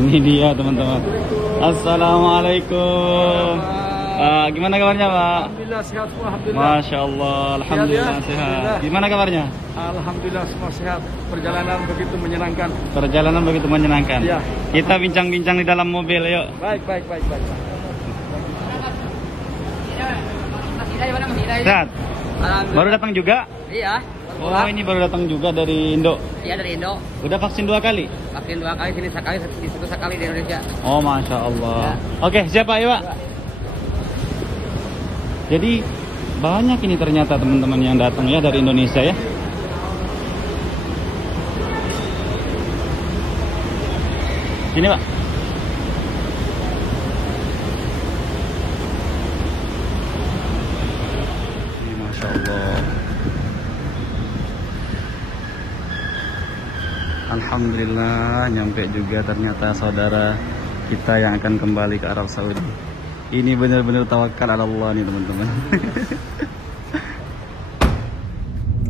Ini dia teman-teman. Assalamualaikum. Gimana kabarnya Pak? Alhamdulillah sehat semua, alhamdulillah. Masya Allah, alhamdulillah sehat. Gimana kabarnya? Alhamdulillah semua sehat. Perjalanan begitu menyenangkan. Perjalanan begitu menyenangkan. Ya. Kita bincang-bincang di dalam mobil, yuk. Baik. Sehat. Baru datang juga? Iya. Oh, ini baru datang juga dari Indo. Iya, dari Indo. Udah vaksin 2 kali? Vaksin 2 kali, sini sekali, di situ sekali di Indonesia. Oh, Masya Allah. Ya. Oke, siapa ya Pak? Jadi banyak ini ternyata teman-teman yang datang ya dari Indonesia ya. Sini Pak. Ini Masya Allah. Alhamdulillah nyampe juga ternyata saudara kita yang akan kembali ke Arab Saudi. Ini benar-benar tawakal ala Allah nih teman-teman.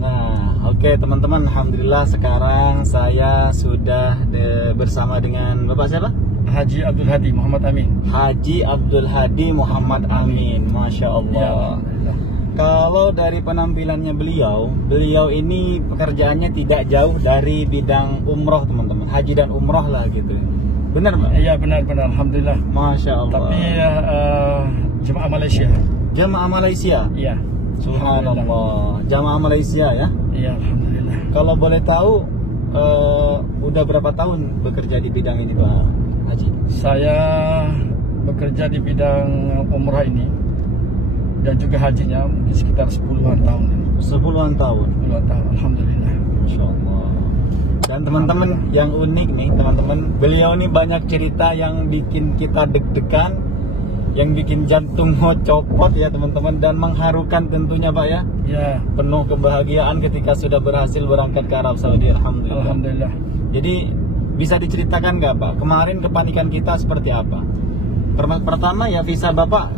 Nah, oke teman-teman, alhamdulillah sekarang saya sudah bersama dengan Bapak siapa? Haji Abdul Hadi Muhammad Amin. Haji Abdul Hadi Muhammad Amin. Masya Allah. Ya, kalau dari penampilannya beliau ini pekerjaannya tidak jauh dari bidang umroh teman-teman, haji dan umroh lah gitu. Benar Pak? iya benar, alhamdulillah. Masya Allah. Tapi jemaah Malaysia. Jamaah Malaysia? Iya. Subhanallah. Jamaah Malaysia ya? Iya, alhamdulillah. Kalau boleh tahu, udah berapa tahun bekerja di bidang ini Pak Haji? Saya bekerja di bidang umrah ini dan juga hajinya mungkin sekitar 10-an tahun. 10-an tahun? 10-an tahun, alhamdulillah. Masya Allah. Dan teman-teman yang unik nih teman-teman, beliau ini banyak cerita yang bikin kita deg-degan, yang bikin jantung mau copot ya teman-teman, dan mengharukan tentunya Pak ya. Ya. Penuh kebahagiaan ketika sudah berhasil berangkat ke Arab Saudi. Alhamdulillah. Alhamdulillah. Jadi bisa diceritakan nggak Pak, kemarin kepanikan kita seperti apa? Pertama ya visa Bapak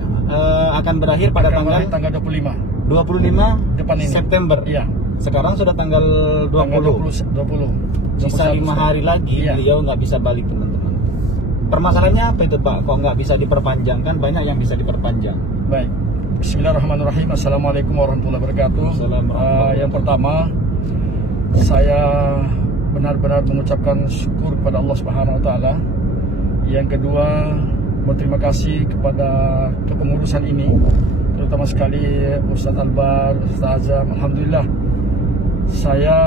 akan berakhir pada tanggal 25 depan ini. September. Iya. Sekarang sudah tanggal 20. 20. Sisa 5 hari lagi iya. Beliau nggak bisa balik teman-teman. Permasalahannya apa itu Pak? Kok nggak bisa diperpanjang? Kan banyak yang bisa diperpanjang. Baik. Bismillahirrahmanirrahim. Assalamualaikum warahmatullahi wabarakatuh. Yang pertama, saya benar-benar mengucapkan syukur kepada Allah Subhanahu Wa Taala. Yang kedua, berterima kasih kepada kepengurusan ini, terutama sekali Ustaz Albar, Ustaz Azam. Alhamdulillah, saya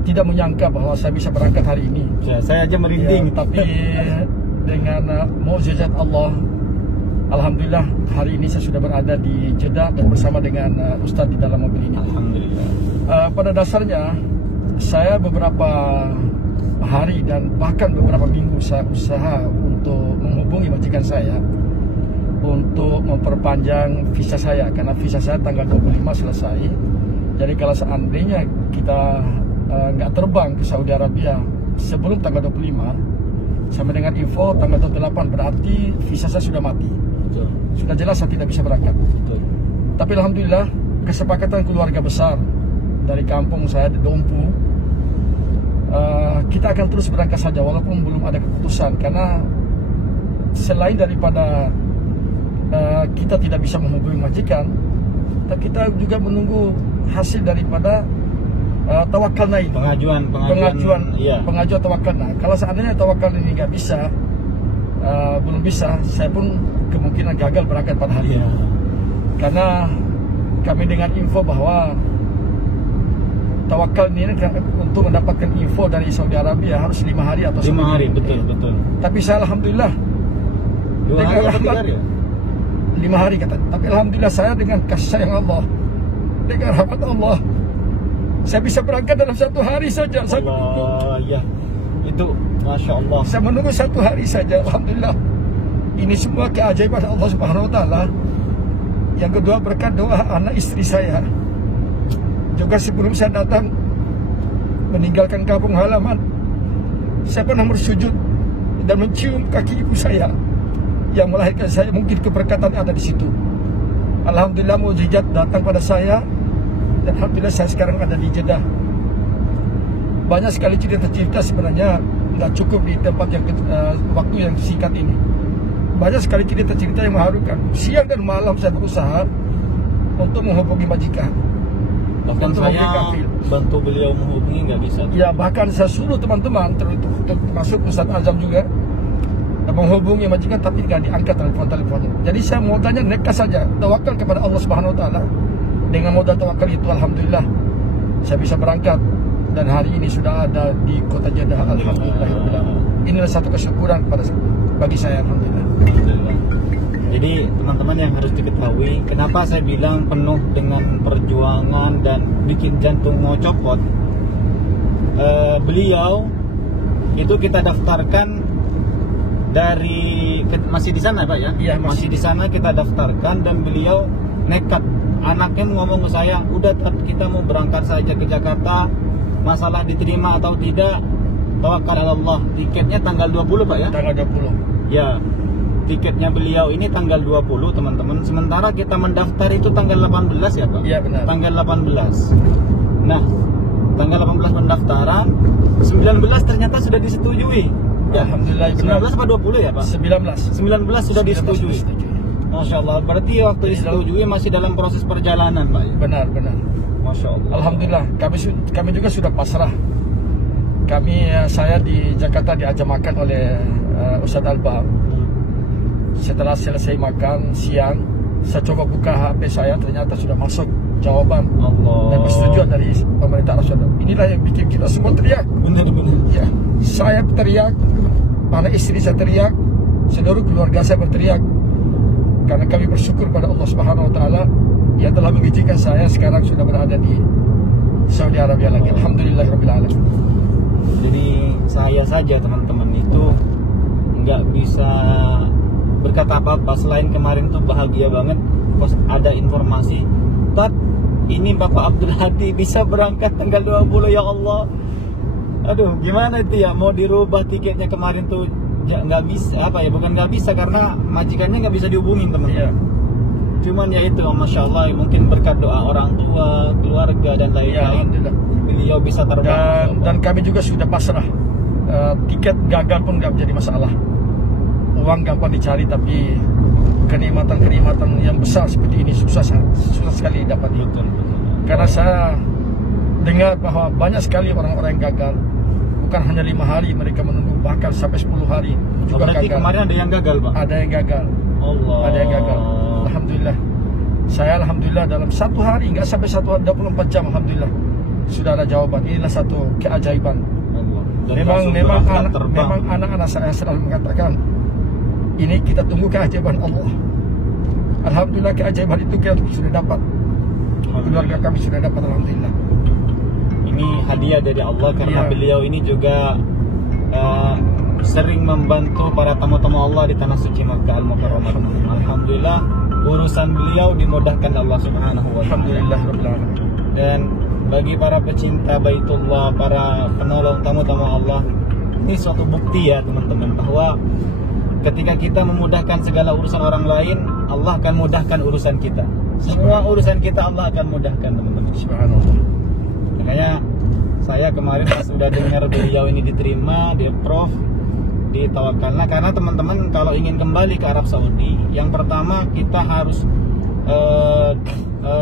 tidak menyangka bahwa saya bisa berangkat hari ini. Ya, saya aja merinding. Ya, tapi dengan mukjizat Allah, alhamdulillah hari ini saya sudah berada di Jeddah dan bersama dengan Ustaz di dalam mobil ini. Alhamdulillah. Pada dasarnya saya beberapa hari dan bahkan beberapa minggu saya usaha untuk menghubungi majikan saya untuk memperpanjang visa saya, karena visa saya tanggal 25 selesai. Jadi kalau seandainya kita nggak terbang ke Saudi Arabia sebelum tanggal 25, sampai dengan info tanggal 28, berarti visa saya sudah mati. Betul. Sudah jelas saya tidak bisa berangkat. Betul. Tapi alhamdulillah kesepakatan keluarga besar dari kampung saya di Dompu, kita akan terus berangkat saja walaupun belum ada keputusan, karena selain daripada kita tidak bisa menghubungi majikan, tapi kita juga menunggu hasil daripada tawakalna ini, pengajuan tawakalna. Kalau seandainya tawakal ini nggak bisa, belum bisa, saya pun kemungkinan gagal berangkat pada hari ini. Karena kami dengan info bahwa tawakal ini untuk mendapatkan info dari Saudi Arabia harus 5 hari atau 5 hari, betul. Tapi saya alhamdulillah 2 hari atau 3 hari ya? 5 hari kata. Tapi alhamdulillah saya dengan kasih sayang Allah, dengan rahmat Allah, saya bisa berangkat dalam 1 hari saja. Allah, ya. Itu Masya Allah. Saya menunggu 1 hari saja. Alhamdulillah. Ini semua keajaiban Allah Subhanahu Wa Taala. Yang kedua, berkat doa anak istri saya. Juga sebelum saya datang meninggalkan kampung halaman, saya pernah bersujud dan mencium kaki ibu saya yang melahirkan saya. Mungkin keberkatan ada di situ. Alhamdulillah mukjizat datang pada saya. Dan alhamdulillah saya sekarang ada di Jeddah. Banyak sekali cerita-cerita sebenarnya nggak cukup di tempat yang waktu yang singkat ini. Banyak sekali cerita-cerita yang mengharukan. Siang dan malam saya berusaha untuk menghubungi majikan. Bahkan untuk saya kafil. bantu beliau menghubungi nggak bisa. Ya, bahkan saya suruh teman-teman termasuk Ustaz Azam juga menghubungi majikan tapi tidak diangkat telepon-teleponnya. Jadi saya modalnya nekat saja, tawakal kepada Allah Subhanahu wa taala. Dengan modal tawakal itu alhamdulillah saya bisa berangkat dan hari ini sudah ada di kota Jeddah, alhamdulillah. Inilah satu kesyukuran bagi saya, alhamdulillah. Jadi teman-teman yang harus diketahui, kenapa saya bilang penuh dengan perjuangan dan bikin jantung mau copot. Beliau itu kita daftarkan dari masih di sana Pak ya? Iya, masih di sana kita daftarkan dan beliau nekat. Anaknya ngomong ke saya, udah kita mau berangkat saja ke Jakarta, masalah diterima atau tidak tawakal Allah. Tiketnya tanggal 20 Pak ya? Tanggal 20. Ya, tiketnya beliau ini tanggal 20 teman-teman. Sementara kita mendaftar itu tanggal 18 ya Pak? Iya benar. Tanggal 18. Nah, tanggal 18 pendaftaran, 19 ternyata sudah disetujui. Ya, alhamdulillah. 19 apa 20 ya Pak? 19 sudah disetujui. Masya Allah, berarti waktu disetujui masih dalam proses perjalanan Pak ya? Benar. Masya Allah. Alhamdulillah, kami juga sudah pasrah. Saya di Jakarta diajak makan oleh Ustaz Alba. Setelah selesai makan siang, saya coba buka HP saya, ternyata sudah masuk jawaban dan persetujuan dari pemerintah Arab Saudi. Inilah yang bikin kita semua teriak. Benar. Ya, saya teriak, anak istri saya teriak, seluruh keluarga saya berteriak. Karena kami bersyukur pada Allah Subhanahu wa taala yang telah mengizinkan saya sekarang sudah berada di Saudi Arabia lagi. Alhamdulillahirabbil alamin. Jadi saya saja teman-teman itu nggak bisa berkata apa-apa selain kemarin tuh bahagia banget pas ada informasi Tat, ini Bapak Abdul Hadi bisa berangkat tanggal 20 ya Allah. Aduh, gimana itu ya, mau dirubah tiketnya kemarin tuh nggak bisa, bukan nggak bisa karena majikannya nggak bisa dihubungin teman-teman. Iya. Cuman ya itu, Masya Allah, mungkin berkat doa orang tua, keluarga dan lain-lain, ya, beliau bisa terbang. Dan kami juga sudah pasrah. Tiket gagal pun nggak menjadi masalah. Uang gampang dicari, tapi kenikmatan yang besar seperti ini susah sekali dapat. Betul. Karena saya dengar bahwa banyak sekali orang-orang yang gagal. Bukan hanya 5 hari, mereka menunggu bahkan sampai 10 hari juga berarti gagal. Kemarin ada yang gagal Pak? Ada yang gagal. Allah. Ada yang gagal. Alhamdulillah. Saya alhamdulillah dalam 1 hari, nggak sampai 24 jam, alhamdulillah sudah ada jawaban. Inilah satu keajaiban. Allah. Memang anak-anak saya selalu mengatakan, ini kita tunggu keajaiban Allah. Alhamdulillah keajaiban itu kita sudah dapat. Keluarga kami sudah dapat, alhamdulillah. Ini hadiah dari Allah karena beliau ini juga sering membantu para tamu-tamu Allah di tanah suci Makkah Al-Mukarramah. Alhamdulillah urusan beliau dimudahkan Allah Subhanahu wa taala. Alhamdulillah. Dan bagi para pecinta Baitullah, para penolong tamu-tamu Allah, ini suatu bukti ya teman-teman bahwa ketika kita memudahkan segala urusan orang lain, Allah akan mudahkan urusan kita. Semua urusan kita Allah akan mudahkan teman-teman. Subhanallah. Makanya saya kemarin pas sudah dengar beliau ini diterima, di approve, di tawakalna, karena teman-teman kalau ingin kembali ke Arab Saudi, yang pertama kita harus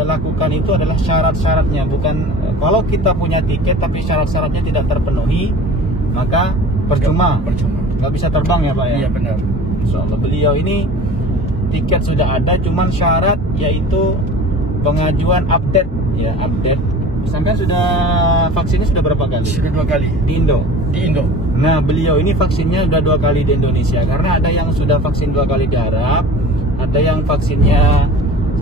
lakukan itu adalah syarat-syaratnya. Bukan kalau kita punya tiket tapi syarat-syaratnya tidak terpenuhi, maka percuma. Nggak bisa terbang ya Pak ya? Iya benar. Insyaallah beliau ini tiket sudah ada, cuman syarat yaitu pengajuan update ya, update. Sampai sudah vaksinnya sudah berapa kali? Sudah 2 kali di Indo. Nah beliau ini vaksinnya sudah 2 kali di Indonesia, karena ada yang sudah vaksin 2 kali di Arab, ada yang vaksinnya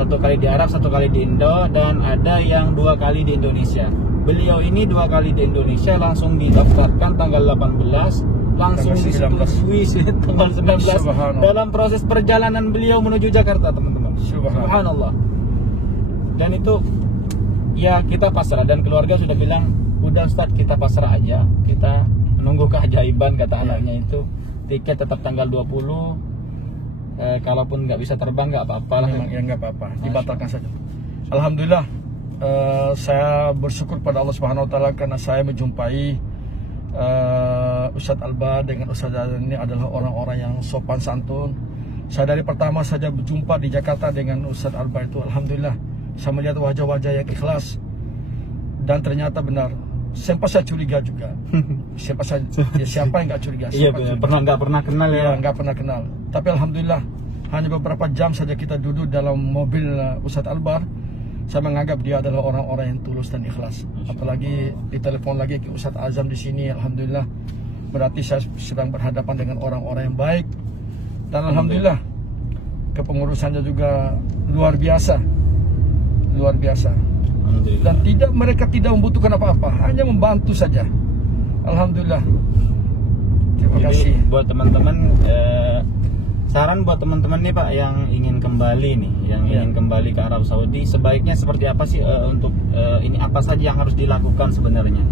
1 kali di Arab, 1 kali di Indo, dan ada yang 2 kali di Indonesia. Beliau ini 2 kali di Indonesia, langsung didaftarkan tanggal 18, langsung disetujui tanggal 19 dalam proses perjalanan beliau menuju Jakarta teman-teman. Subhanallah. Dan itu ya kita pasrah, dan keluarga sudah bilang udah Ustaz kita pasrah aja, kita menunggu keajaiban kata anaknya itu. Tiket tetap tanggal 20, kalaupun nggak bisa terbang nggak apa-apa lah. Ya nggak apa-apa, dibatalkan saja. Alhamdulillah, saya bersyukur pada Allah Subhanahu Wa Taala karena saya menjumpai Ustadz Albar dengan Ustadz Azan ini adalah orang-orang yang sopan santun. Saya dari pertama saja berjumpa di Jakarta dengan Ustadz Albar itu, alhamdulillah saya melihat wajah-wajah yang ikhlas, dan ternyata benar. Sempat saya curiga juga. Siapa yang nggak curiga? Iya, nggak pernah kenal ya. Nggak pernah kenal. Tapi alhamdulillah hanya beberapa jam saja kita duduk dalam mobil Ustadz Albar, saya menganggap dia adalah orang-orang yang tulus dan ikhlas. Apalagi ditelepon lagi ke Ustadz Azam di sini, alhamdulillah berarti saya sedang berhadapan dengan orang-orang yang baik. Dan alhamdulillah kepengurusannya juga luar biasa, luar biasa. Dan mereka tidak membutuhkan apa-apa, hanya membantu saja. Alhamdulillah. Terima kasih. Buat teman-teman, saran buat teman-teman nih Pak yang ingin kembali nih, ingin kembali ke Arab Saudi, sebaiknya seperti apa sih untuk ini, apa saja yang harus dilakukan sebenarnya?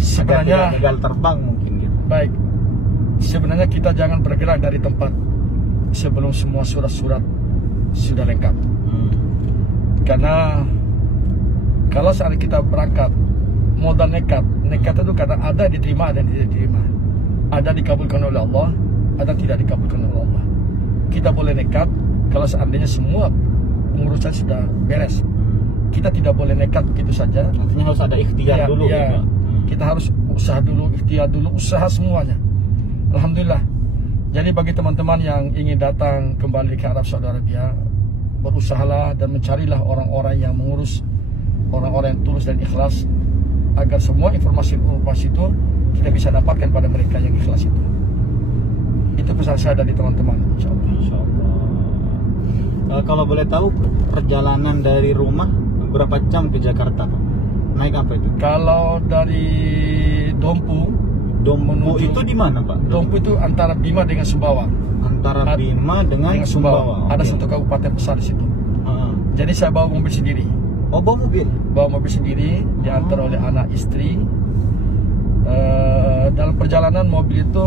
Sebenarnya gagal terbang mungkin gitu. Baik. Sebenarnya kita jangan bergerak dari tempat sebelum semua surat-surat sudah lengkap. Karena kalau saat kita berangkat modal nekat itu karena ada diterima, ada tidak diterima, ada dikabulkan oleh Allah, ada tidak dikabulkan oleh Allah. Kita boleh nekat kalau seandainya semua pengurusan sudah beres. Kita tidak boleh nekat begitu saja. Artinya harus ada ikhtiar dulu. Ya. Kita harus usaha dulu, ikhtiar dulu, usaha semuanya. Alhamdulillah. Jadi bagi teman-teman yang ingin datang kembali ke Arab Saudi Arabia, berusahalah dan mencarilah orang-orang yang mengurus, orang-orang yang tulus dan ikhlas, agar semua informasi itu kita bisa dapatkan pada mereka yang ikhlas itu. Itu pesan saya dari teman-teman, insyaallah. Kalau boleh tahu perjalanan dari rumah berapa jam ke Jakarta? Naik apa itu? Kalau dari Dompu itu di mana Pak? Dompu itu antara Bima dengan Sumbawa. Antara Bima dengan Sumbawa. Ada satu kabupaten besar di situ. Jadi saya bawa mobil sendiri. Oh, bawa mobil? Bawa mobil sendiri, diantar oleh anak istri. Dalam perjalanan mobil itu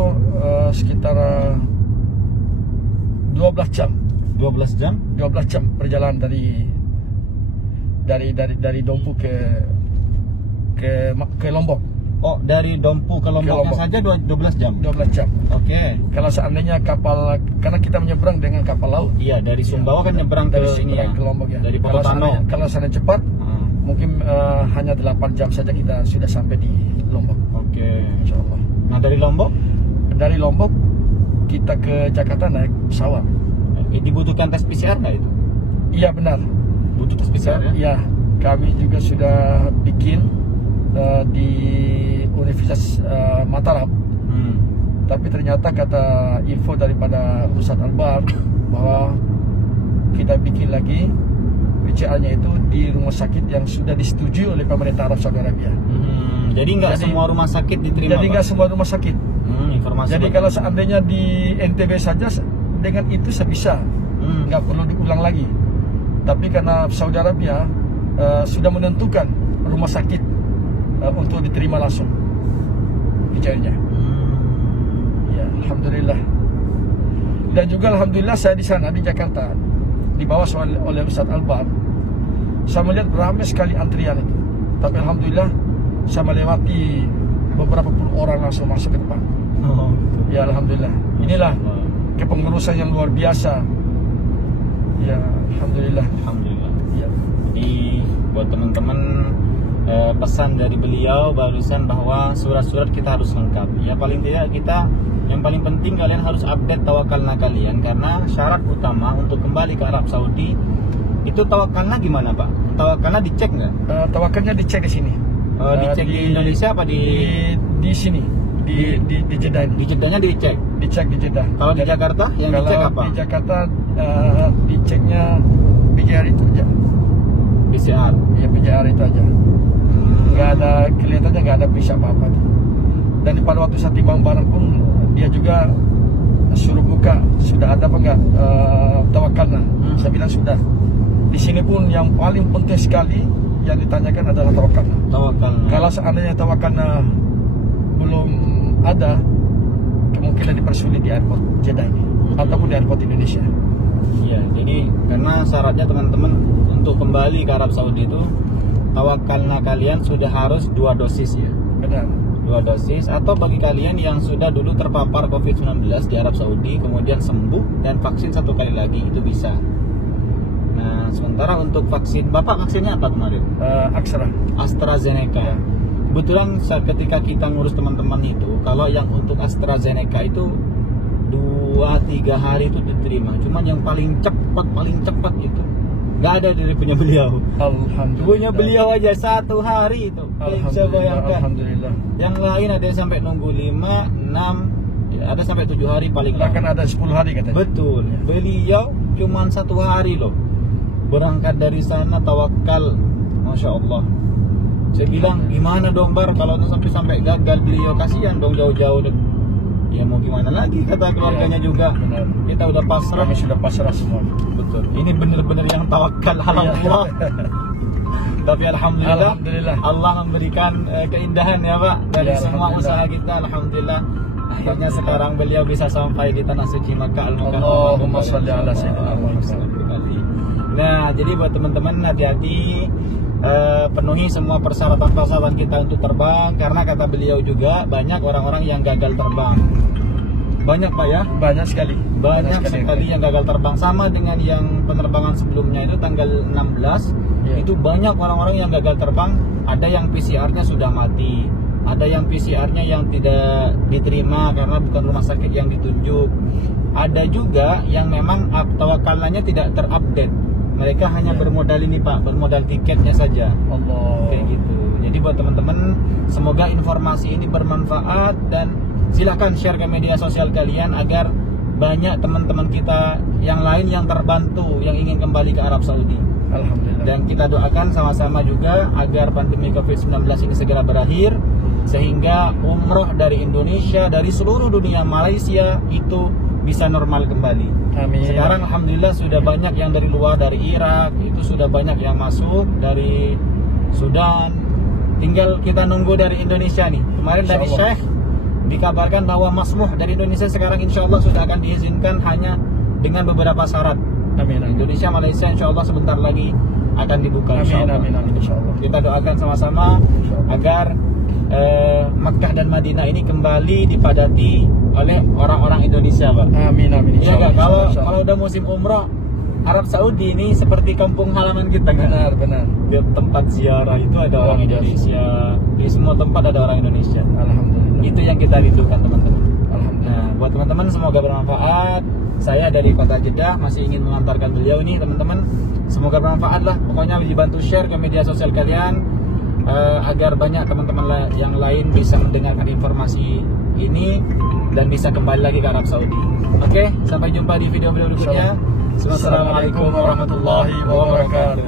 sekitar 12 jam. 12 jam? 12 jam perjalanan dari Dompu ke Lombok. Oh, dari Dompu ke Lombok saja 12 jam? 12 jam. Oke. Kalau seandainya kapal, karena kita menyeberang dengan kapal laut. Iya, dari Sumbawa kan nyeberang ke sini ya, ke Lombok ya. Dari Pototano. Kalau seandainya cepat, mungkin hanya 8 jam saja kita sudah sampai di Lombok. Oke. Insyaallah. Nah, dari Lombok? Dari Lombok kita ke Jakarta naik pesawat. Dibutuhkan tes PCR nggak itu? Iya benar. Butuh tes PCR ya? Iya, kami juga sudah bikin di Universitas Mataram. Tapi ternyata kata info daripada Ustadz Albar bahwa kita bikin lagi PCR-nya itu di rumah sakit yang sudah disetujui oleh pemerintah Arab Saudi Arabia. Jadi nggak semua rumah sakit diterima? Jadi nggak semua rumah sakit. Jadi kalau seandainya di NTB saja dengan itu bisa, nggak perlu diulang lagi. Tapi karena Saudi Arabia sudah menentukan rumah sakit untuk diterima langsung PCR-nya. Ya, alhamdulillah. Dan juga alhamdulillah saya di sana di Jakarta dibawa oleh Ustadz Albar. Saya melihat ramai sekali antrian itu. Tapi alhamdulillah saya melewati beberapa puluh orang langsung masuk ke depan. Ya alhamdulillah. Inilah kepengurusan yang luar biasa. Ya alhamdulillah. Alhamdulillah. Ya. Jadi buat teman-teman, pesan dari beliau barusan bahwa surat-surat kita harus lengkap. Ya paling tidak kita, yang paling penting kalian harus update tawakalna kalian, karena syarat utama untuk kembali ke Arab Saudi itu tawakalna gimana Pak? Tawakalna dicek nggak? Tawakalnya dicek di sini. Dicek di Indonesia apa di sini? Di Jeddah. Di Jeddahnya dicek? Dicek di Jeddah. Kalau di Jakarta yang dicek apa? Di Jakarta diceknya PCR itu aja. PCR? Iya PCR itu aja. Nggak ada, kelihatannya nggak ada periksa apa-apa. Dan pada waktu saya timbang barang pun dia juga suruh buka, sudah ada apa enggak tawakalna. Saya bilang sudah. Di sini pun yang paling penting sekali yang ditanyakan adalah tawakalna. Kalau seandainya tawakalna belum ada, kemungkinan dipersulit di airport Jeddah ini ataupun di airport Indonesia. Iya, jadi karena syaratnya teman-teman untuk kembali ke Arab Saudi itu tawakalna kalian sudah harus 2 dosis ya. Benar. 2 dosis, atau bagi kalian yang sudah dulu terpapar COVID-19 di Arab Saudi kemudian sembuh dan vaksin 1 kali lagi, itu bisa. Nah, sementara untuk vaksin, Bapak vaksinnya apa kemarin? AstraZeneca. Ya. Kebetulan ketika kita ngurus teman-teman itu, kalau yang untuk AstraZeneca itu 2-3 hari itu diterima. Cuman yang paling cepat itu nggak ada dari punya beliau. Alhamdulillah. Punya beliau aja 1 hari itu. Bisa bayangkan. Alhamdulillah. Yang lain ada yang sampai nunggu 5, 6, ya, ada sampai 7 hari paling lama. Bahkan ada 10 hari katanya. Betul. Beliau cuman 1 hari loh. Berangkat dari sana tawakal. Masya Allah. Saya bilang gimana dong Bar, kalau sampai gagal beliau, kasihan dong jauh-jauh. Ya mau gimana lagi, kata keluarganya juga. Benar. Kita udah pasrah. Kami sudah pasrah semua. Betul. Ini benar-benar yang tawakal ala Allah. Tapi alhamdulillah, Allah memberikan keindahan ya Pak dari Ya, semua usaha kita. Alhamdulillah. Akhirnya sekarang beliau bisa sampai di tanah suci Makkah Al-Mukarramah. Allahumma shalli ala sayyidina Muhammad. Nah, jadi buat teman-teman hati-hati, penuhi semua persyaratan kita untuk terbang, karena kata beliau juga banyak orang-orang yang gagal terbang. Banyak Pak ya? Banyak sekali. Banyak sekali yang gagal terbang, sama dengan yang penerbangan sebelumnya itu tanggal 16. Ya. Itu banyak orang-orang yang gagal terbang. Ada yang PCR-nya sudah mati, ada yang PCR-nya yang tidak diterima karena bukan rumah sakit yang ditunjuk. Ada juga yang memang tawakalnya tidak terupdate. Mereka hanya bermodal ini Pak, bermodal tiketnya saja. Allah. Kayak gitu. Jadi buat teman-teman, semoga informasi ini bermanfaat dan silakan share ke media sosial kalian agar banyak teman-teman kita yang lain yang terbantu, yang ingin kembali ke Arab Saudi. Alhamdulillah. Dan kita doakan sama-sama juga agar pandemi COVID-19 ini segera berakhir, sehingga umroh dari Indonesia, dari seluruh dunia, Malaysia itu bisa normal kembali. Amin. Sekarang alhamdulillah sudah banyak yang dari luar, dari Irak itu sudah banyak yang masuk, dari Sudan. Tinggal kita nunggu dari Indonesia nih. Kemarin dari Syekh dikabarkan bahwa masmuh dari Indonesia sekarang insya Allah sudah akan diizinkan hanya dengan beberapa syarat. Amin. Indonesia, Malaysia insya Allah sebentar lagi akan dibuka. Amin, amin, amin, insya Allah. Kita doakan sama-sama agar Makkah dan Madinah ini kembali dipadati oleh orang-orang Indonesia, Pak. Amin, amin. Iya nggak? Kalau udah musim umroh, Arab Saudi ini seperti kampung halaman kita, kan? Benar. Di tempat ziarah itu ada orang Indonesia, di semua tempat ada orang Indonesia. Alhamdulillah. Itu yang kita rindukan, teman-teman. Alhamdulillah. Nah, buat teman-teman semoga bermanfaat. Saya dari Kota Jeddah masih ingin mengantarkan beliau ini, teman-teman. Semoga bermanfaat lah. Pokoknya dibantu share ke media sosial kalian agar banyak teman-teman yang lain bisa mendengarkan informasi ini dan bisa kembali lagi ke Arab Saudi. Oke, sampai jumpa di video berikutnya. Assalamualaikum warahmatullahi wabarakatuh.